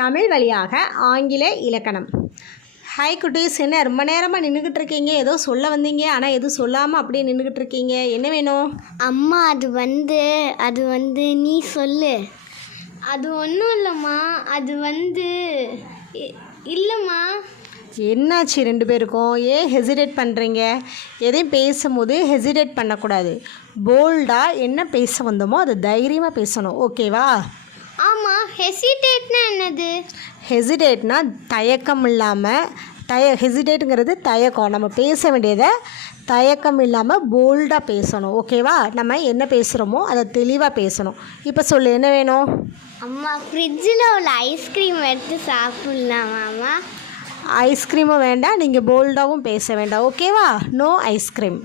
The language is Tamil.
தமிழ் வழியாக ஆங்கில இலக்கணம். ஹாய் குட்டீஸ், என்ன ரொம்ப நேரமாக நின்றுக்கிட்டு இருக்கீங்க? ஏதோ சொல்ல வந்தீங்க, ஆனால் எதுவும் சொல்லாமல் அப்படியே நின்றுக்கிட்டு இருக்கீங்க. என்ன வேணும்? அம்மா, அது வந்து நீ சொல்லு. அது ஒன்றும் இல்லைம்மா, இல்லைம்மா. என்னாச்சு ரெண்டு பேருக்கும்? ஏன் ஹெசிடேட் பண்ணுறீங்க? எதையும் பேசும்போது ஹெசிடேட் பண்ணக்கூடாது. போல்டாக என்ன பேச வந்தோமோ அதை தைரியமாக பேசணும், ஓகேவா? ஆமாம், ஹெசிடேட்னா என்னது? ஹெசிடேட்னா தயக்கம் இல்லாமல், ஹெசிடேட்டுங்கிறது தயக்கம். நம்ம பேச வேண்டியதை தயக்கம் இல்லாமல் போல்டாக பேசணும், ஓகேவா? நம்ம என்ன பேசுகிறோமோ அதை தெளிவாக பேசணும். இப்போ சொல்லு, என்ன வேணும்? அம்மா, ஃப்ரிட்ஜில் உள்ள ஐஸ்கிரீம் எடுத்து சாப்பிட்லாமாம்மா? ஐஸ்கிரீமும் வேண்டாம், நீங்கள் போல்டாகவும் பேச வேண்டாம், ஓகேவா? No ice cream.